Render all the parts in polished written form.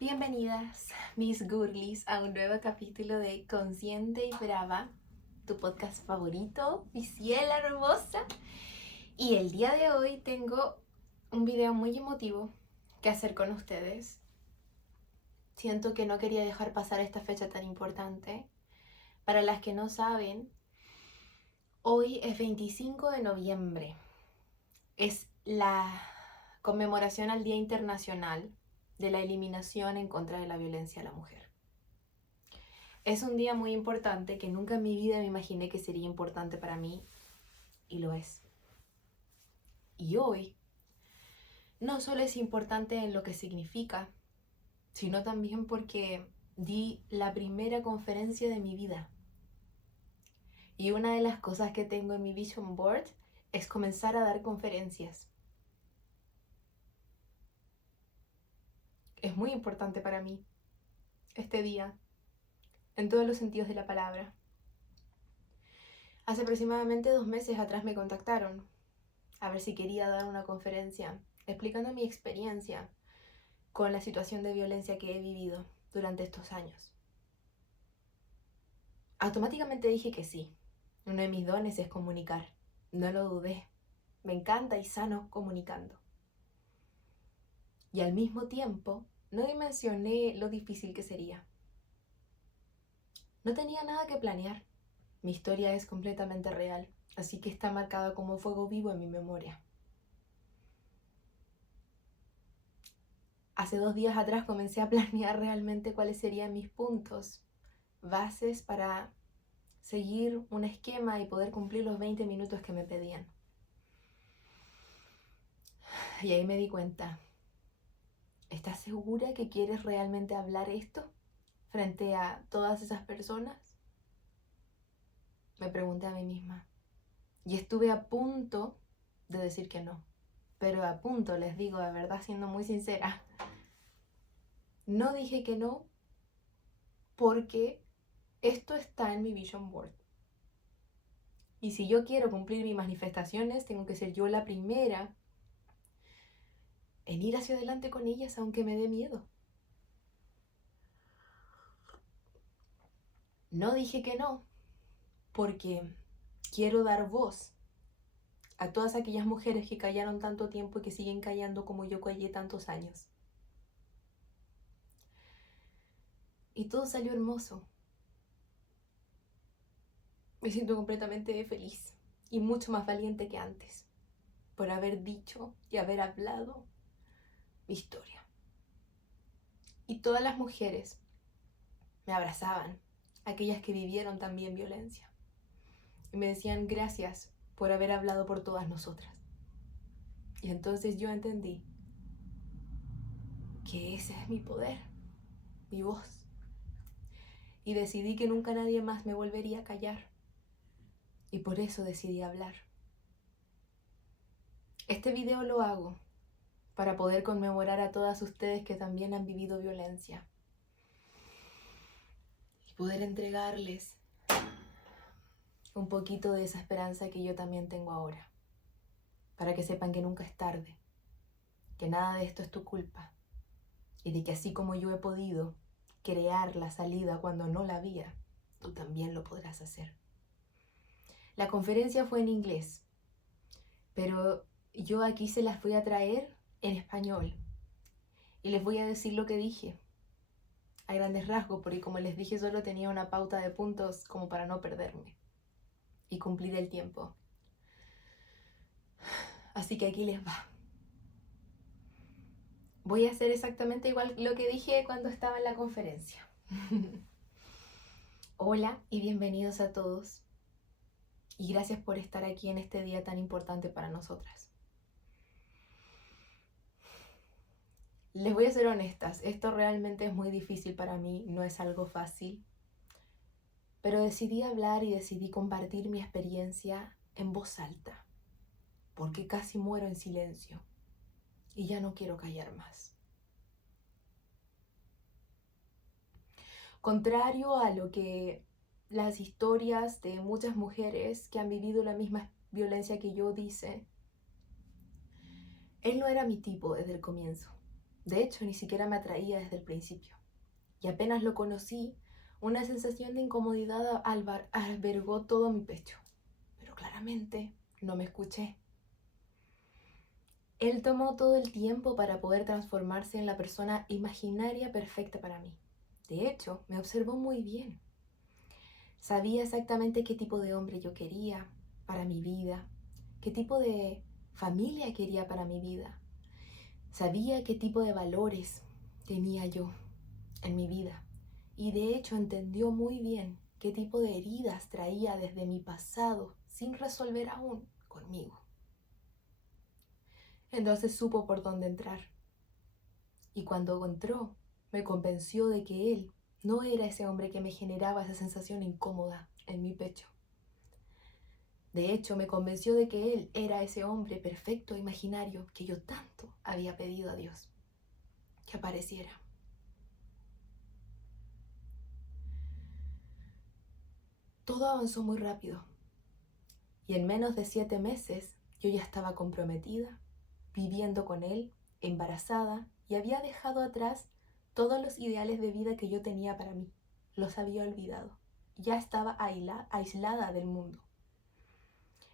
Bienvenidas, mis girlies, a un nuevo capítulo de Consciente y Brava, tu podcast favorito, mi ciela hermosa. Y el día de hoy tengo un video muy emotivo que hacer con ustedes. Siento que no quería dejar pasar esta fecha tan importante. Para las que no saben, hoy es 25 de noviembre. Es la conmemoración al Día Internacional de la Eliminación en contra de la Violencia a la Mujer. Es un día muy importante que nunca en mi vida me imaginé que sería importante para mí, y lo es. Y hoy no solo es importante en lo que significa, sino también porque di la primera conferencia de mi vida. Y una de las cosas que tengo en mi vision board es comenzar a dar conferencias. Es muy importante para mí este día, en todos los sentidos de la palabra. Hace aproximadamente 2 meses atrás me contactaron a ver si quería dar una conferencia explicando mi experiencia con la situación de violencia que he vivido durante estos años. Automáticamente dije que sí. Uno de mis dones es comunicar. No lo dudé. Me encanta y sano comunicando. Y al mismo tiempo, no dimensioné lo difícil que sería. No tenía nada que planear. Mi historia es completamente real, así que está marcada como fuego vivo en mi memoria. Hace 2 días atrás comencé a planear realmente cuáles serían mis puntos, bases para seguir un esquema y poder cumplir los 20 minutos que me pedían. Y ahí me di cuenta, ¿estás segura que quieres realmente hablar esto frente a todas esas personas? Me pregunté a mí misma. Y estuve a punto de decir que no. Pero a punto, les digo, de verdad, siendo muy sincera. No dije que no porque esto está en mi vision board. Y si yo quiero cumplir mis manifestaciones, tengo que ser yo la primera en ir hacia adelante con ellas, aunque me dé miedo. No dije que no, porque quiero dar voz a todas aquellas mujeres que callaron tanto tiempo y que siguen callando como yo callé tantos años. Y todo salió hermoso. Me siento completamente feliz y mucho más valiente que antes por haber dicho y haber hablado mi historia. Y todas las mujeres me abrazaban, aquellas que vivieron también violencia. Y me decían gracias por haber hablado por todas nosotras. Y entonces yo entendí que ese es mi poder, mi voz. Y decidí que nunca nadie más me volvería a callar. Y por eso decidí hablar. Este video lo hago para poder conmemorar a todas ustedes que también han vivido violencia. Y poder entregarles un poquito de esa esperanza que yo también tengo ahora. Para que sepan que nunca es tarde. Que nada de esto es tu culpa. Y de que así como yo he podido crear la salida cuando no la había, tú también lo podrás hacer. La conferencia fue en inglés, pero yo aquí se las voy a traer en español. Y les voy a decir lo que dije, a grandes rasgos, porque como les dije, solo tenía una pauta de puntos como para no perderme y cumplir el tiempo. Así que aquí les va. Voy a hacer exactamente igual lo que dije cuando estaba en la conferencia. Hola y bienvenidos a todos. Y gracias por estar aquí en este día tan importante para nosotras. Les voy a ser honestas, esto realmente es muy difícil para mí, no es algo fácil. Pero decidí hablar y decidí compartir mi experiencia en voz alta, porque casi muero en silencio y ya no quiero callar más. Contrario a lo que las historias de muchas mujeres que han vivido la misma violencia que yo dicen, él no era mi tipo desde el comienzo. De hecho, ni siquiera me atraía desde el principio. Y apenas lo conocí, una sensación de incomodidad albergó todo mi pecho. Pero claramente no me escuché. Él tomó todo el tiempo para poder transformarse en la persona imaginaria perfecta para mí. De hecho, me observó muy bien. Sabía exactamente qué tipo de hombre yo quería para mi vida, qué tipo de familia quería para mi vida. Sabía qué tipo de valores tenía yo en mi vida. Y de hecho entendió muy bien qué tipo de heridas traía desde mi pasado sin resolver aún conmigo. Entonces supo por dónde entrar. Y cuando entró, me convenció de que él no era ese hombre que me generaba esa sensación incómoda en mi pecho. De hecho, me convenció de que él era ese hombre perfecto, imaginario, que yo tanto había pedido a Dios que apareciera. Todo avanzó muy rápido. Y en menos de 7 meses yo ya estaba comprometida, viviendo con él, embarazada, y había dejado atrás todos los ideales de vida que yo tenía para mí. Los había olvidado. Ya estaba aislada del mundo.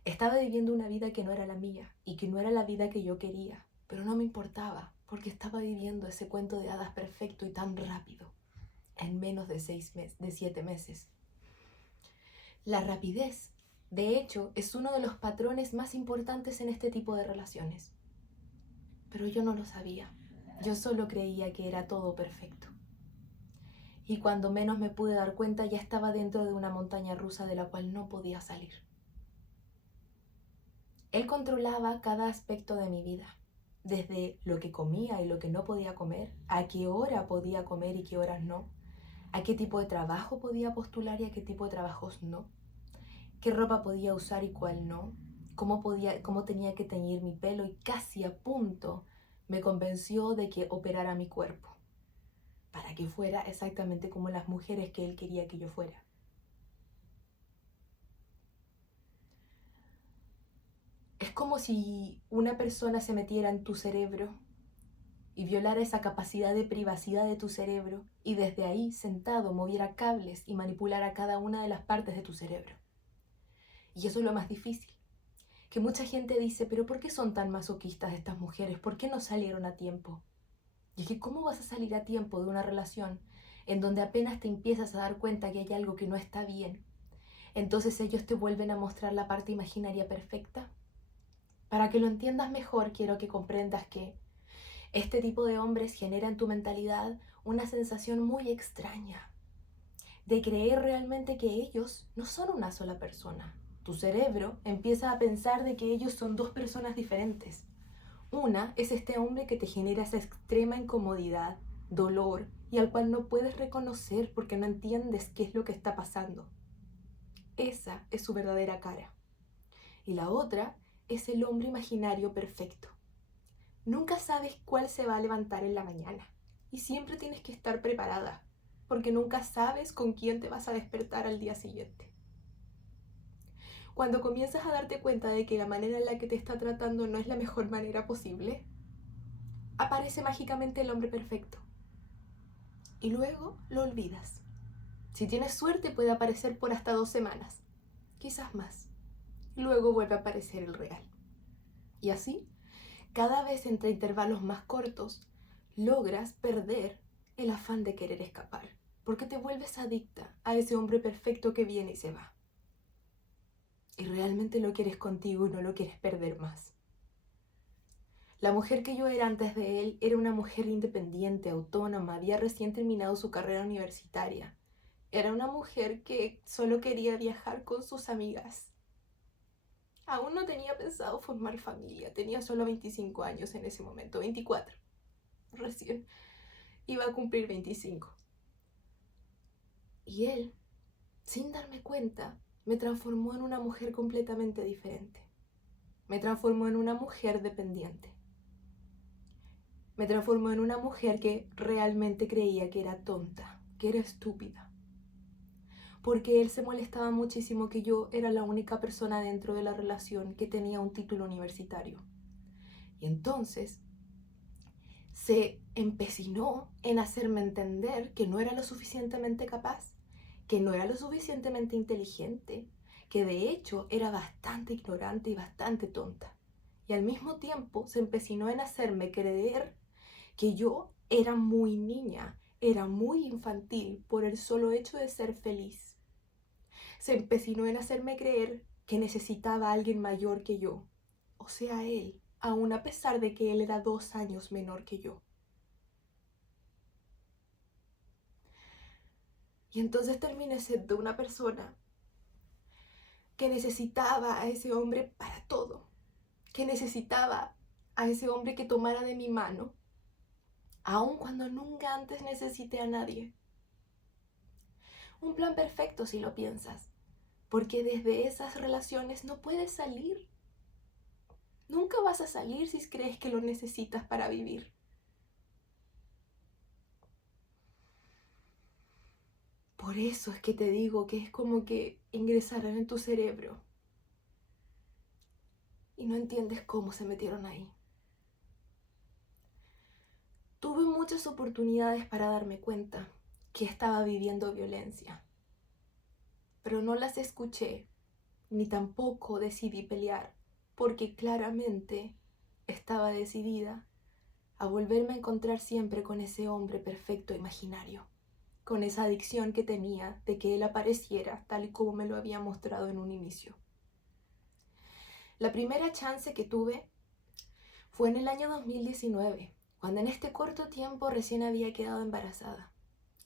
Estaba viviendo una vida que no era la mía y que no era la vida que yo quería, pero no me importaba porque estaba viviendo ese cuento de hadas perfecto y tan rápido, en menos de 7 meses. La rapidez, de hecho, es uno de los patrones más importantes en este tipo de relaciones. Pero yo no lo sabía. Yo solo creía que era todo perfecto. Y cuando menos me pude dar cuenta, ya estaba dentro de una montaña rusa de la cual no podía salir. Él controlaba cada aspecto de mi vida, desde lo que comía y lo que no podía comer, a qué hora podía comer y qué horas no, a qué tipo de trabajo podía postular y a qué tipo de trabajos no, qué ropa podía usar y cuál no, cómo tenía que teñir mi pelo, y casi a punto me convenció de que operara mi cuerpo para que fuera exactamente como las mujeres que él quería que yo fuera. Es como si una persona se metiera en tu cerebro y violara esa capacidad de privacidad de tu cerebro y desde ahí, sentado, moviera cables y manipulara cada una de las partes de tu cerebro. Y eso es lo más difícil. Que mucha gente dice, pero ¿por qué son tan masoquistas estas mujeres? ¿Por qué no salieron a tiempo? Y es que ¿cómo vas a salir a tiempo de una relación en donde apenas te empiezas a dar cuenta que hay algo que no está bien? Entonces ellos te vuelven a mostrar la parte imaginaria perfecta. Para que lo entiendas mejor, quiero que comprendas que este tipo de hombres genera en tu mentalidad una sensación muy extraña de creer realmente que ellos no son una sola persona. Tu cerebro empieza a pensar de que ellos son dos personas diferentes. Una es este hombre que te genera esa extrema incomodidad, dolor, y al cual no puedes reconocer porque no entiendes qué es lo que está pasando. Esa es su verdadera cara. Y la otra es el hombre imaginario perfecto. Nunca sabes cuál se va a levantar en la mañana y siempre tienes que estar preparada porque nunca sabes con quién te vas a despertar al día siguiente. Cuando comienzas a darte cuenta de que la manera en la que te está tratando no es la mejor manera posible, aparece mágicamente el hombre perfecto y luego lo olvidas. Si tienes suerte puede aparecer por hasta 2 semanas, quizás más. Luego vuelve a aparecer el real. Y así, cada vez entre intervalos más cortos, logras perder el afán de querer escapar, porque te vuelves adicta a ese hombre perfecto que viene y se va. Y realmente lo quieres contigo y no lo quieres perder más. La mujer que yo era antes de él era una mujer independiente, autónoma, había recién terminado su carrera universitaria. Era una mujer que solo quería viajar con sus amigas. Aún no tenía pensado formar familia, tenía solo 25 años en ese momento, 24. Recién iba a cumplir 25. Y él, sin darme cuenta, me transformó en una mujer completamente diferente. Me transformó en una mujer dependiente. Me transformó en una mujer que realmente creía que era tonta, que era estúpida. Porque él se molestaba muchísimo que yo era la única persona dentro de la relación que tenía un título universitario. Y entonces se empecinó en hacerme entender que no era lo suficientemente capaz, que no era lo suficientemente inteligente, que de hecho era bastante ignorante y bastante tonta. Y al mismo tiempo se empecinó en hacerme creer que yo era muy niña, era muy infantil por el solo hecho de ser feliz. Se empecinó en hacerme creer que necesitaba a alguien mayor que yo, o sea, él, aun a pesar de que él era 2 años menor que yo. Y entonces terminé siendo una persona que necesitaba a ese hombre para todo, que necesitaba a ese hombre que tomara de mi mano, aun cuando nunca antes necesité a nadie. Un plan perfecto si lo piensas, porque desde esas relaciones no puedes salir. Nunca vas a salir si crees que lo necesitas para vivir. Por eso es que te digo que es como que ingresaran en tu cerebro y no entiendes cómo se metieron ahí. Tuve muchas oportunidades para darme cuenta que estaba viviendo violencia, pero no las escuché ni tampoco decidí pelear, porque claramente estaba decidida a volverme a encontrar siempre con ese hombre perfecto imaginario, con esa adicción que tenía de que él apareciera tal y como me lo había mostrado en un inicio. La primera chance que tuve fue en el año 2019, cuando en este corto tiempo recién había quedado embarazada.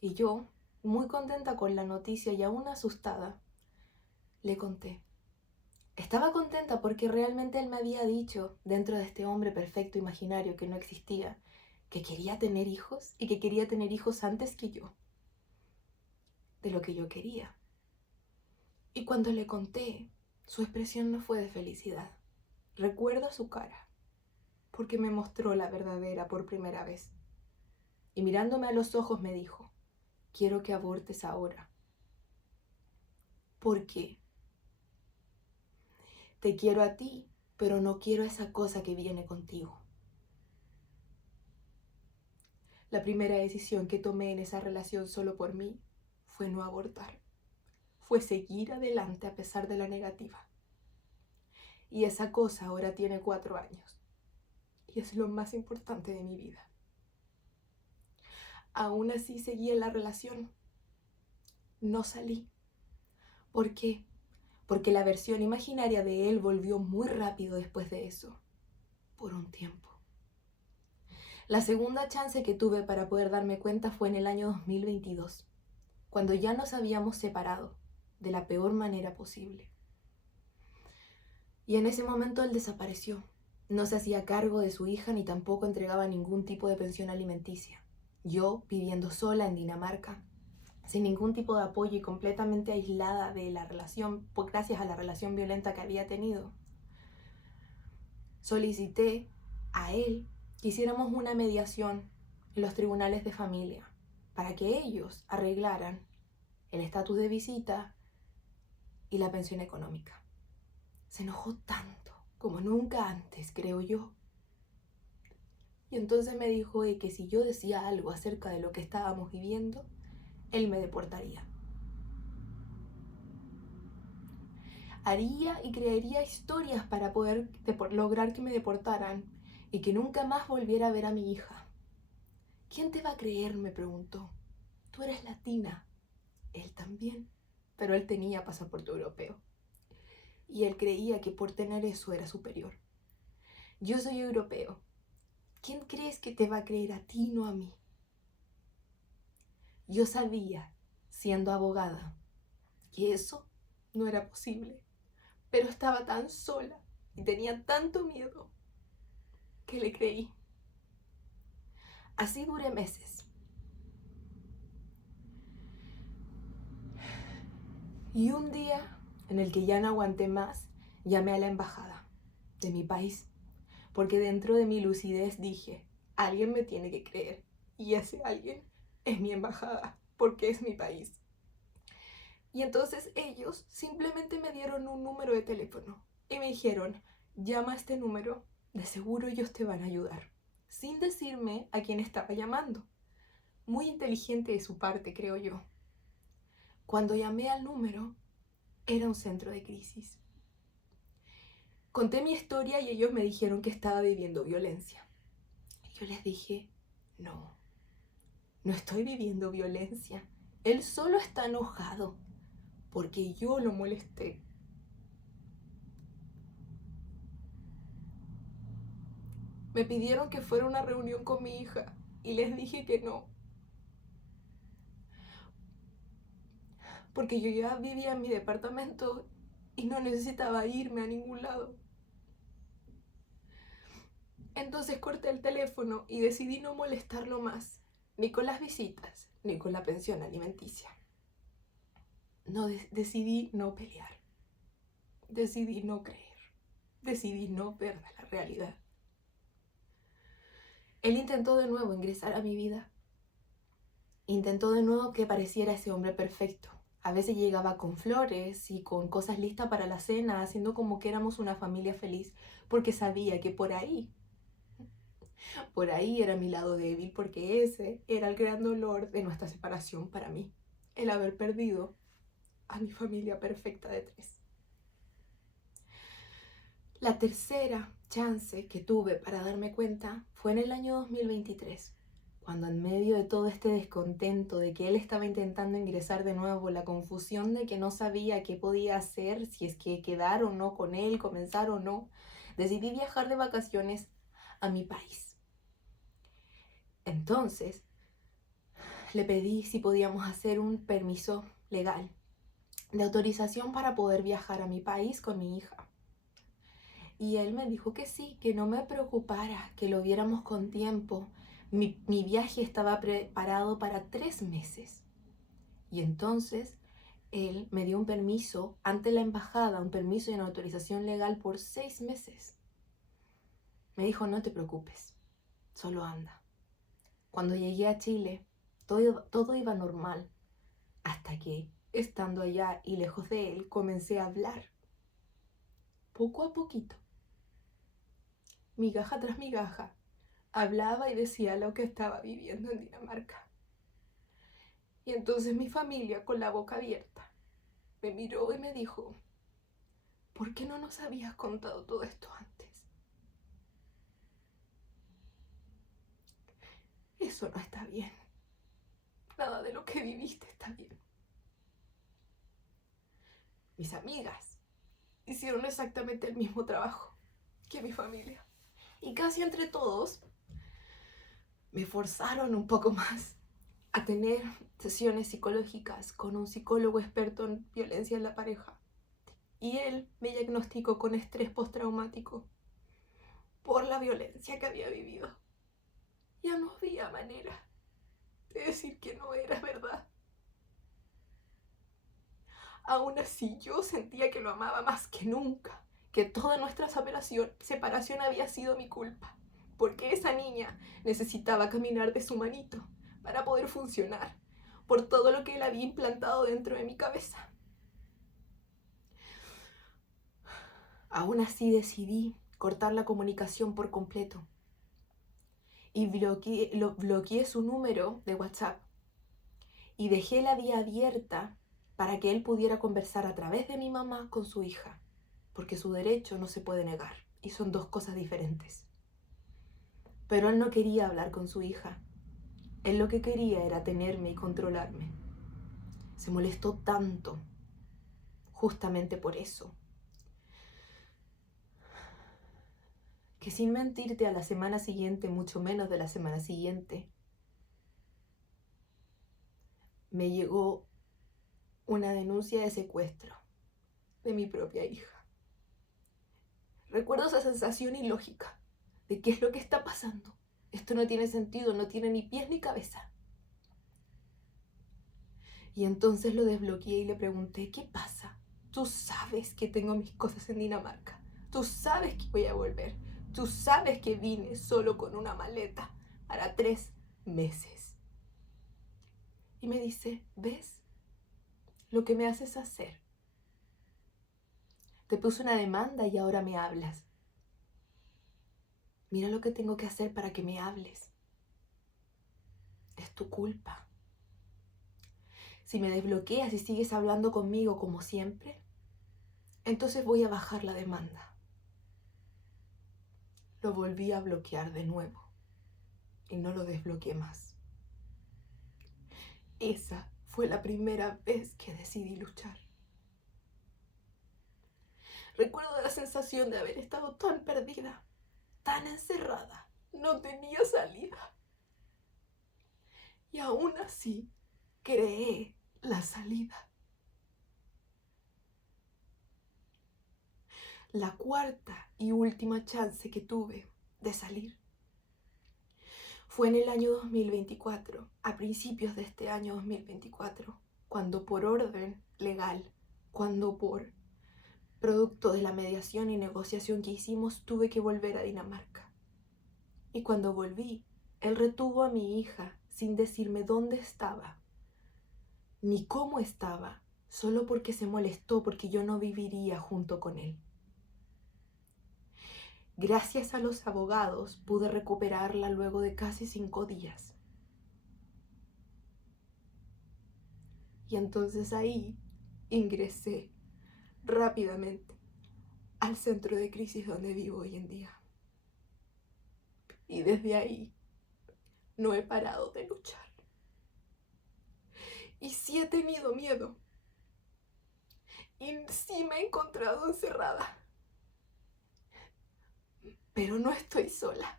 Y yo, muy contenta con la noticia y aún asustada, le conté. Estaba contenta porque realmente él me había dicho, dentro de este hombre perfecto imaginario que no existía, que quería tener hijos y que quería tener hijos antes que yo, de lo que yo quería. Y cuando le conté, su expresión no fue de felicidad. Recuerdo su cara, porque me mostró la verdadera por primera vez. Y mirándome a los ojos me dijo, quiero que abortes ahora. ¿Por qué? Te quiero a ti, pero no quiero esa cosa que viene contigo. La primera decisión que tomé en esa relación solo por mí fue no abortar. Fue seguir adelante a pesar de la negativa. Y esa cosa ahora tiene 4 años. Y es lo más importante de mi vida. Aún así seguí en la relación. No salí. ¿Por qué? Porque la versión imaginaria de él volvió muy rápido después de eso. Por un tiempo. La segunda chance que tuve para poder darme cuenta fue en el año 2022, cuando ya nos habíamos separado de la peor manera posible. Y en ese momento él desapareció. No se hacía cargo de su hija ni tampoco entregaba ningún tipo de pensión alimenticia. Yo, viviendo sola en Dinamarca, sin ningún tipo de apoyo y completamente aislada de la relación, gracias a la relación violenta que había tenido, solicité a él que hiciéramos una mediación en los tribunales de familia para que ellos arreglaran el estatus de visita y la pensión económica. Se enojó tanto como nunca antes, creo yo. Y entonces me dijo que si yo decía algo acerca de lo que estábamos viviendo, él me deportaría. Haría y crearía historias para poder lograr que me deportaran y que nunca más volviera a ver a mi hija. ¿Quién te va a creer?, me preguntó. Tú eres latina. Él también, pero él tenía pasaporte europeo. Y él creía que por tener eso era superior. Yo soy europeo. ¿Quién crees que te va a creer a ti, no a mí? Yo sabía, siendo abogada, que eso no era posible, pero estaba tan sola y tenía tanto miedo que le creí. Así duré meses. Y un día, en el que ya no aguanté más, llamé a la embajada de mi país, porque dentro de mi lucidez dije, alguien me tiene que creer, y ese alguien es mi embajada, porque es mi país. Y entonces ellos simplemente me dieron un número de teléfono y me dijeron, llama a este número, de seguro ellos te van a ayudar. sin decirme a quién estaba llamando. Muy inteligente de su parte, creo yo. Cuando llamé al número, era un centro de crisis. Conté mi historia y ellos me dijeron que estaba viviendo violencia. Yo les dije, no estoy viviendo violencia. Él solo está enojado porque yo lo molesté. Me pidieron que fuera a una reunión con mi hija y les dije que no. Porque yo ya vivía en mi departamento y no necesitaba irme a ningún lado. Entonces corté el teléfono y decidí no molestarlo más, ni con las visitas, ni con la pensión alimenticia. Decidí no pelear. Decidí no creer. Decidí no ver la realidad. Él intentó de nuevo ingresar a mi vida. Intentó de nuevo que pareciera ese hombre perfecto. A veces llegaba con flores y con cosas listas para la cena, haciendo como que éramos una familia feliz, porque sabía que por ahí era mi lado débil, porque ese era el gran dolor de nuestra separación para mí, el haber perdido a mi familia perfecta de 3. La tercera chance que tuve para darme cuenta fue en el año 2023, cuando en medio de todo este descontento de que él estaba intentando ingresar de nuevo, la confusión de que no sabía qué podía hacer, si es que quedar o no con él, comenzar o no, decidí viajar de vacaciones a mi país. Entonces, le pedí si podíamos hacer un permiso legal de autorización para poder viajar a mi país con mi hija. Y él me dijo que sí, que no me preocupara, que lo viéramos con tiempo. Mi viaje estaba preparado para 3 meses. Y entonces él me dio un permiso ante la embajada, un permiso y una autorización legal por 6 meses. Me dijo, no te preocupes, solo anda. Cuando llegué a Chile, todo iba normal, hasta que, estando allá y lejos de él, comencé a hablar. Poco a poquito, migaja tras migaja, hablaba y decía lo que estaba viviendo en Dinamarca. Y entonces mi familia, con la boca abierta, me miró y me dijo, ¿por qué no nos habías contado todo esto antes? Eso no está bien. Nada de lo que viviste está bien. Mis amigas hicieron exactamente el mismo trabajo que mi familia. Y casi entre todos me forzaron un poco más a tener sesiones psicológicas con un psicólogo experto en violencia en la pareja. Y él me diagnosticó con estrés postraumático por la violencia que había vivido. Ya no había manera de decir que no era verdad. Aún así, yo sentía que lo amaba más que nunca, que toda nuestra separación había sido mi culpa, porque esa niña necesitaba caminar de su manito para poder funcionar, por todo lo que él había implantado dentro de mi cabeza. Aún así decidí cortar la comunicación por completo y bloqueé su número de WhatsApp y dejé la vía abierta para que él pudiera conversar a través de mi mamá con su hija, porque su derecho no se puede negar y son 2 cosas diferentes. Pero él no quería hablar con su hija. Él lo que quería era tenerme y controlarme. Se molestó tanto, justamente por eso, que sin mentirte, a la semana siguiente, mucho menos de la semana siguiente, me llegó una denuncia de secuestro de mi propia hija. Recuerdo esa sensación ilógica de qué es lo que está pasando. Esto no tiene sentido, no tiene ni pies ni cabeza. Y entonces lo desbloqueé y le pregunté, ¿qué pasa? Tú sabes que tengo mis cosas en Dinamarca. Tú sabes que voy a volver. Tú sabes que vine solo con una maleta para 3 meses. Y me dice, ¿ves lo que me haces hacer? Te puse una demanda y ahora me hablas. Mira lo que tengo que hacer para que me hables. Es tu culpa. Si me desbloqueas y sigues hablando conmigo como siempre, entonces voy a bajar la demanda. Lo volví a bloquear de nuevo y no lo desbloqueé más. Esa fue la primera vez que decidí luchar. Recuerdo la sensación de haber estado tan perdida, tan encerrada, no tenía salida. Y aún así, creé la salida. La cuarta y última chance que tuve de salir fue en el año 2024, a principios de este año 2024, cuando por orden legal, cuando por producto de la mediación y negociación que hicimos, tuve que volver a Dinamarca. Y cuando volví, él retuvo a mi hija sin decirme dónde estaba, ni cómo estaba, solo porque se molestó porque yo no viviría junto con él. Gracias a los abogados pude recuperarla luego de casi 5 días. Y entonces ahí ingresé rápidamente al centro de crisis donde vivo hoy en día. Y desde ahí no he parado de luchar. Y sí he tenido miedo. Y sí me he encontrado encerrada. Pero no estoy sola.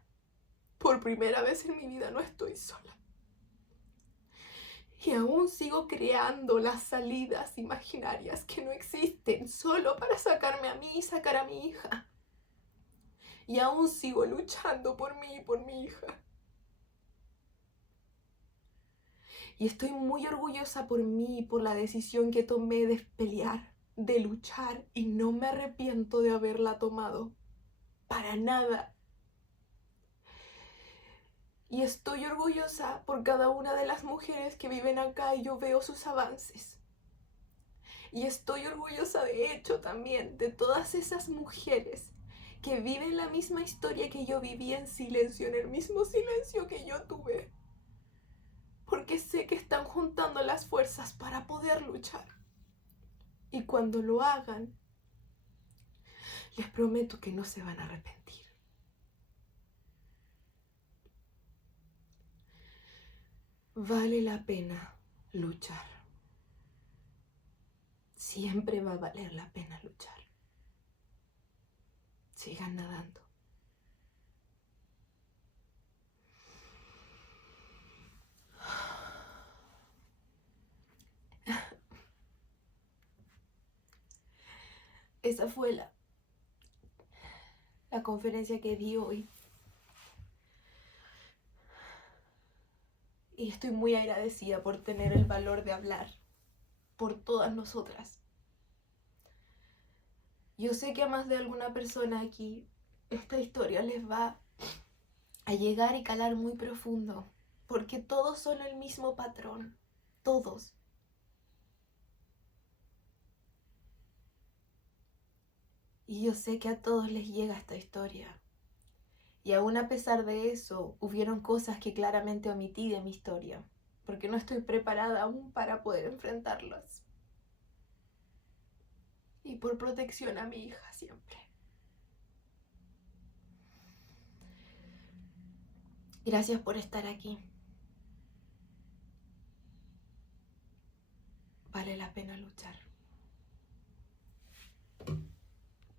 Por primera vez en mi vida no estoy sola. Y aún sigo creando las salidas imaginarias que no existen solo para sacarme a mí y sacar a mi hija. Y aún sigo luchando por mí y por mi hija. Y estoy muy orgullosa por mí y por la decisión que tomé de pelear, de luchar, y no me arrepiento de haberla tomado. Para nada. Y estoy orgullosa por cada una de las mujeres que viven acá y yo veo sus avances. Y estoy orgullosa de hecho también de todas esas mujeres que viven la misma historia que yo viví en silencio, en el mismo silencio que yo tuve. Porque sé que están juntando las fuerzas para poder luchar. Y cuando lo hagan, les prometo que no se van a arrepentir. Vale la pena luchar. Siempre va a valer la pena luchar. Sigan nadando. Esa fue la conferencia que di hoy. Y estoy muy agradecida por tener el valor de hablar por todas nosotras. Yo sé que a más de alguna persona aquí esta historia les va a llegar y calar muy profundo, porque todos son el mismo patrón, todos. Y yo sé que a todos les llega esta historia. Y aún a pesar de eso, hubieron cosas que claramente omití de mi historia, porque no estoy preparada aún para poder enfrentarlas. Y por protección a mi hija siempre. Gracias por estar aquí. Vale la pena luchar.